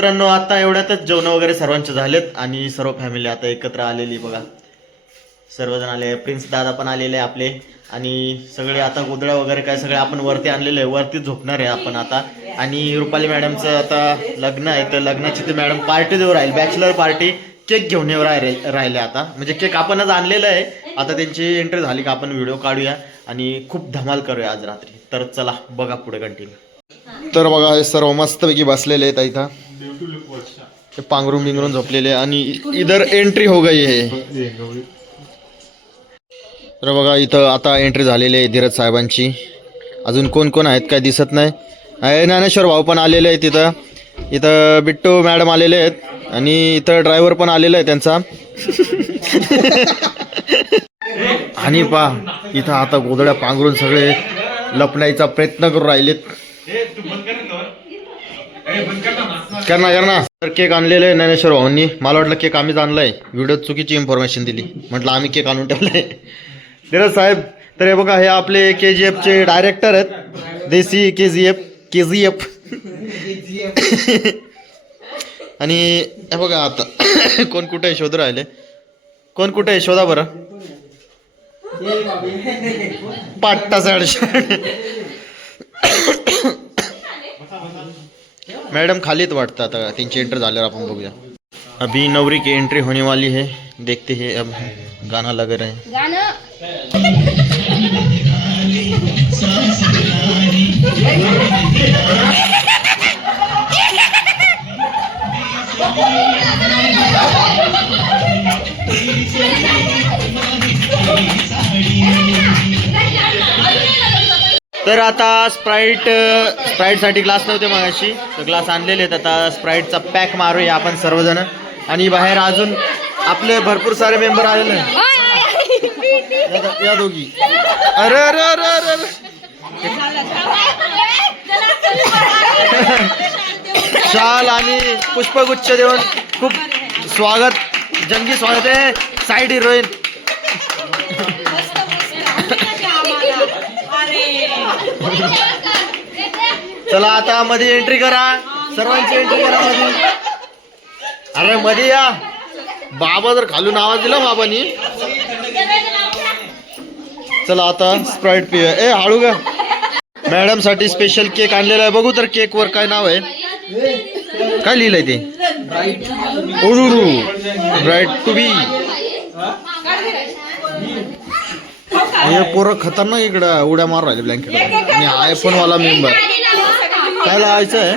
मित्रांनो आता एवढ्यातच जेवण वगैरे सर्वांचे झालेत आणि सर्व फॅमिली आता एकत्र आलेली बघा. सर्वजण आले, प्रिन्स दादा पण आलेले आहे आपले आणि सगळे आता गोधड्या वगैरे काय सगळे आपण वरती आणलेले आहे. वरती झोपणार आहे आपण आता. आणि रुपाली मॅडमचं आता लग्न आहे तर लग्नाची ते मॅडम पार्टी देऊ राहील, बॅचलर पार्टी. केक घेऊन येऊ राहिले आता, म्हणजे केक आपणच आणलेलं आहे. आता त्यांची एंट्री झाली का आपण व्हिडिओ काढूया आणि खूप धमाल करूया आज रात्री. तर चला बघा पुढे कंटिन्यू. तर बघा हे सर्व मस्तपैकी बसलेले आहेत इथं, ते पांघरून बिंगरून झोपलेले आणि इधर एंट्री हो गई आहे. तर बघा इथं आता एंट्री झालेली आहे धीरज साहेबांची. अजून कोण कोण आहेत काय दिसत नाही. ज्ञानेश्वर भाऊ पण आलेले आहेत तिथं. इथं बिट्टू मॅडम आलेले आहेत आणि इथं ड्रायव्हर पण आलेला आहे त्यांचा. आणि पहा इथं आता गोधड्या पांघरून सगळे लपण्याचा प्रयत्न करून राहिलेत. करना तर केक आणलेलं आहे ज्ञानेश्वर भाऊंनी. मला वाटलं केक आम्हीच आणलाय, व्हिडिओत चुकीची इन्फॉर्मेशन दिली, म्हटलं आम्ही केक आणून ठेवलाय. धीरज साहेब तर हे बघा हे आपले KGF चे डायरेक्टर आहेत, देसी KGF. आणि हे बघा आता कोण कुठे आहे शोध राहिले, कोण कुठे आहे शोधा बरं. पाट्टा साड मैडम खालीत वाटतं. आता त्यांची एंट्री झाल्यावर आपण बघूया. अभी नवरी की एंट्री होने वाली है, देखते हैं. अब गाना लग रहा है. तर आता स्प्राईटसाठी ग्लास नव्हते मगाशी, तर ग्लास आणलेले आहेत. आता स्प्राईटचा पॅक मारूया आपण सर्वजण. आणि बाहेर अजून आपले भरपूर सारे मेंबर आलेले आहेत. या दोघी अरे अरे अरे अरे शाल आणि पुष्पगुच्छ देऊन खूप स्वागत, जंगी स्वागत आहे. साईड हिरोईन चला आता मध्ये एंट्री करा, सर्वांची एंट्री करा मध्ये. अरे मध्ये या. बाबा जर खालून आवाज दिला बाबांनी. चला आता स्प्राईट पिऊया. ए हळू ग. मॅडम साठी स्पेशल केक आणलेला आहे. बघू तर केक वर काय नाव आहे, काय लिहिलंय ते. Bright to be. हे पोरं खतरनाक इकडं उड्या मार राहिले ब्लँकेट. आणि आयफोन वाला मेंबर काय लावायचं आहे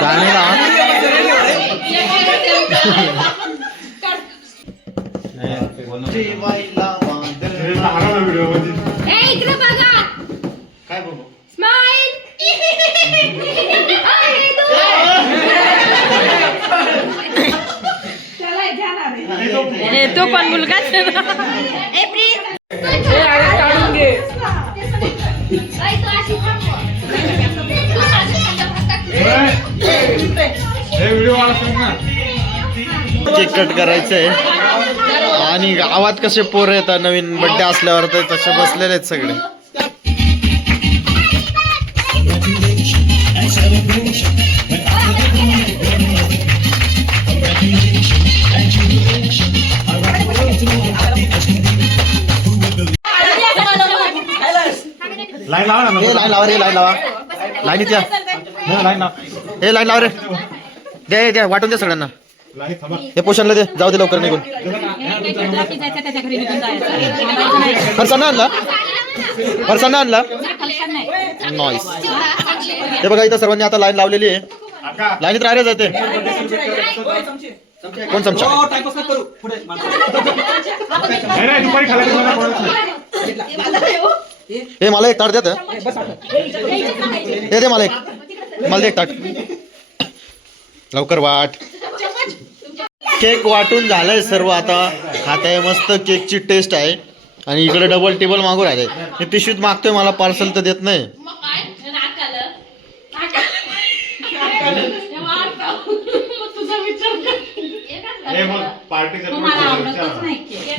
गाण्याला. काय बघू तो पण मुलगा केक कट करायचंय. आणि गावात कसे पोर येतात नवीन बड्डे असल्यावर, तर तसे बसलेले आहेत सगळे. लाईन लावा ना. लाईन लावा रे, लाईन लावा. लाईनीत या. लाईन लावा. हे लाईन लावा रे. द्या द्या वाटून द्या सगळ्यांना. हे पोषणला दे, जाऊ दे लवकर निघून. फरसाना आणला, फरसाना आणला. नॉईस. हे बघा इथं सर्वांनी आता लाईन लावलेली आहे. लाईनीत राहिले जाते. कोण चमचा. हे मला एक ताट द्या. हे दे मला एक, मला दे एक ताट लवकर वाट. केक वाटून झालंय सर्व. आता खात आहे मस्त. केकची टेस्ट आहे. आणि इकडे डबल टेबल मागू राहिले. हे पिशवीत मागतोय, मला पार्सल तर देत नाही.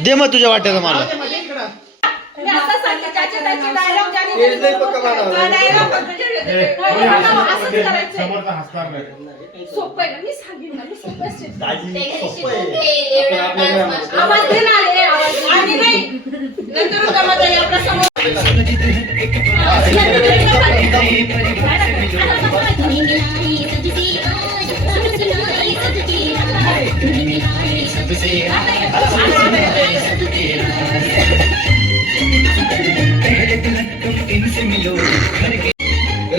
दे मग तुझ्या वाट्याचं मला. मी आता सांगितलं त्याचे डायलॉग हे लय पक्का बनवलं. असंच करायचं समोरचा हसणार नाही. सोपं आहे ना मी सांगेन ना मी सोपं step. दाजी सोपं आहे. आवाज दे ना रे आवाज दे. आणि नाही नंतर जमा जाईल आपल्या समोर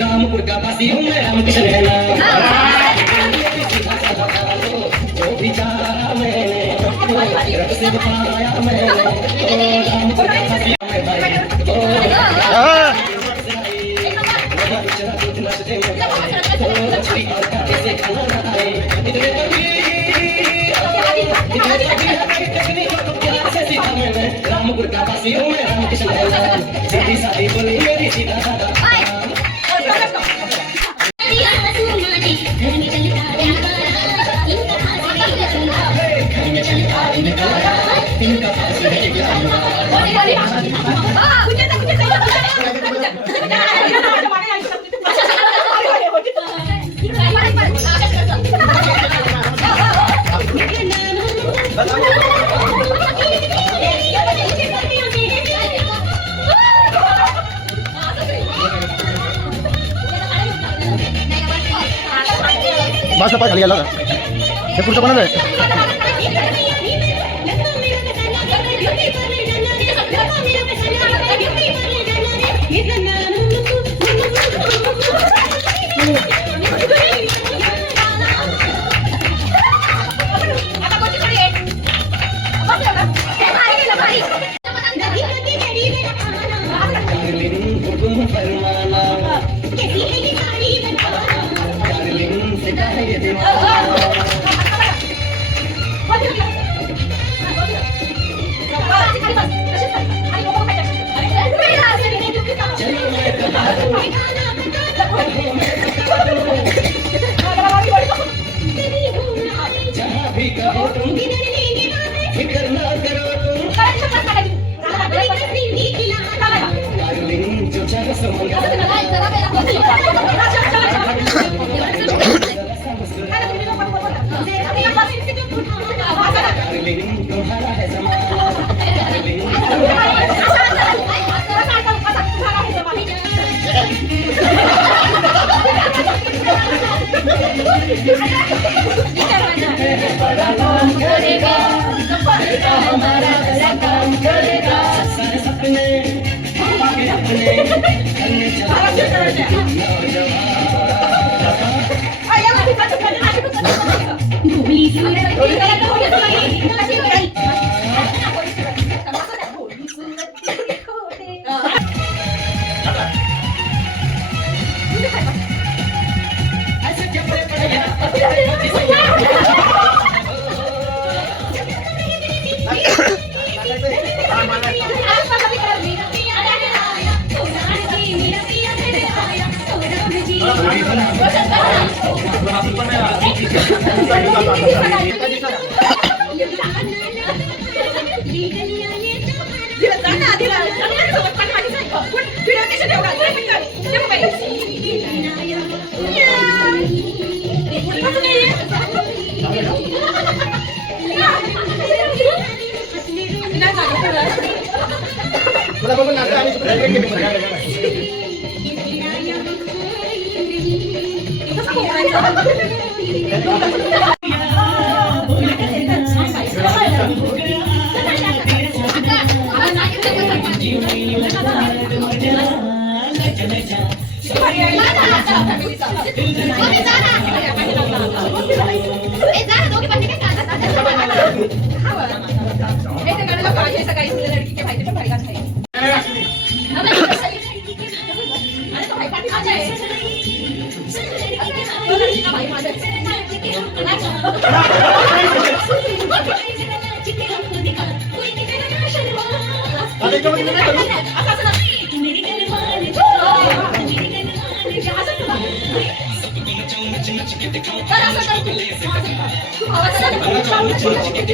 रामपुर का पासी हूँ मैं रामकृष्ण रहना जो भी चाहा मैंने रब से पाया मैंने रामपुर का पासी हूँ मैं भाई मछली और कांटे से खाना आए इतने तकनीकों को प्यार से सीखा मैंने रामपुर का पासी हूँ मैं रामकृष्ण रहना सीधी सादी बोली मेरी सीधा साधा बस पाय खाली गेला का हे पुढचं बनवलं आहे जहाँ भी कहो तुम फिक्र ना करो तुम डार्लिंग जो चाहे डार्लिंग तुम्हारा है ज़माना डार्लिंग सारे सपने अपने करने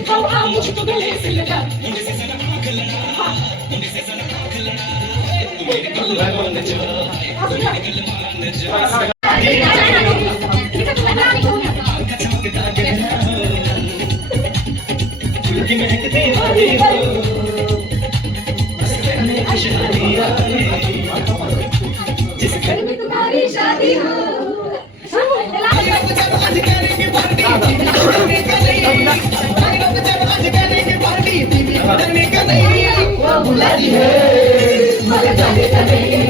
Come on. की महकती वादी हो शादी जिस घर में तुम्हारी शादी हो बुलाती है मगर जाने का नहीं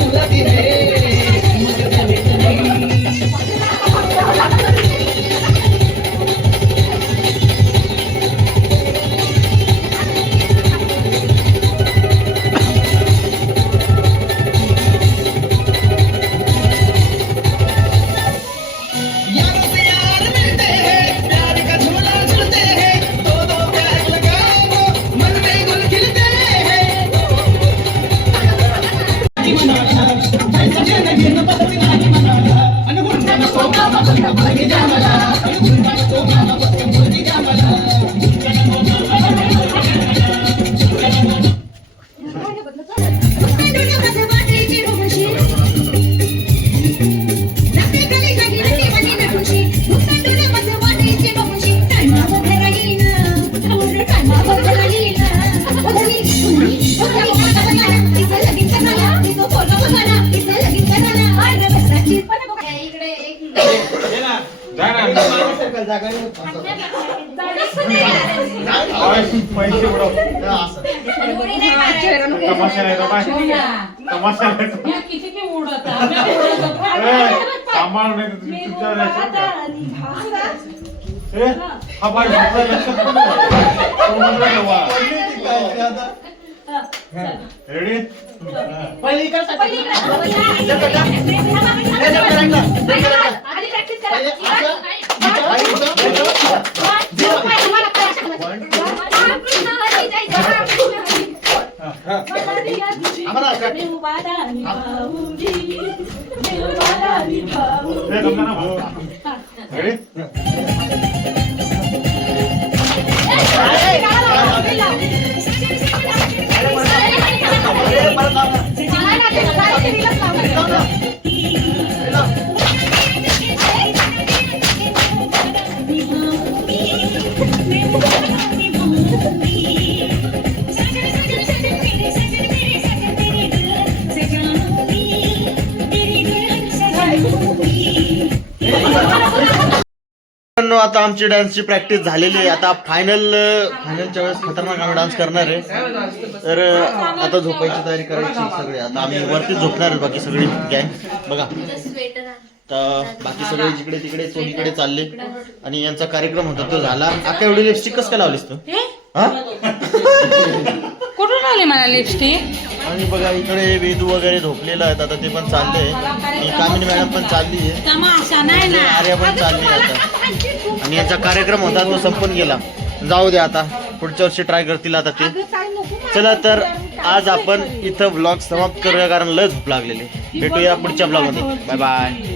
बुलाती है मगर जाने का नहीं आता आमची डान्सची प्रॅक्टिस झालेली आहे. आता फायनलच्या वेळेस खतरनाक आम्ही डान्स करणार आहे. तर आता झोपायची तयारी करायची सगळे. आता आम्ही वरतीच झोपणार आहे. बाकी सगळी गँग बघा. तर बाकी सगळे जिकडे तिकडे चोरीकडे चालले आणि यांचा कार्यक्रम होता तो झाला. आता एवढी लिपस्टिक कसं काय लावलीस तू? कुठून आली मला लिपस्टिक? आणि बघा इकडे वेदू वगैरे झोपलेला आहेत. आता ते पण चालले आणि कामिनी मॅडम पण चालली आहे. तमाशा नाही ना. आर्या पण चालली आता. आणि यांचा कार्यक्रम होता तो संपून गेला. जाऊ दे आता पुढच्या वर्षी ट्राय करतील आता ते. चला तर आज आपण इथं ब्लॉग समाप्त करूया कारण लय झोप लागलेली. भेटूया पुढच्या ब्लॉग मध्ये. Bye bye.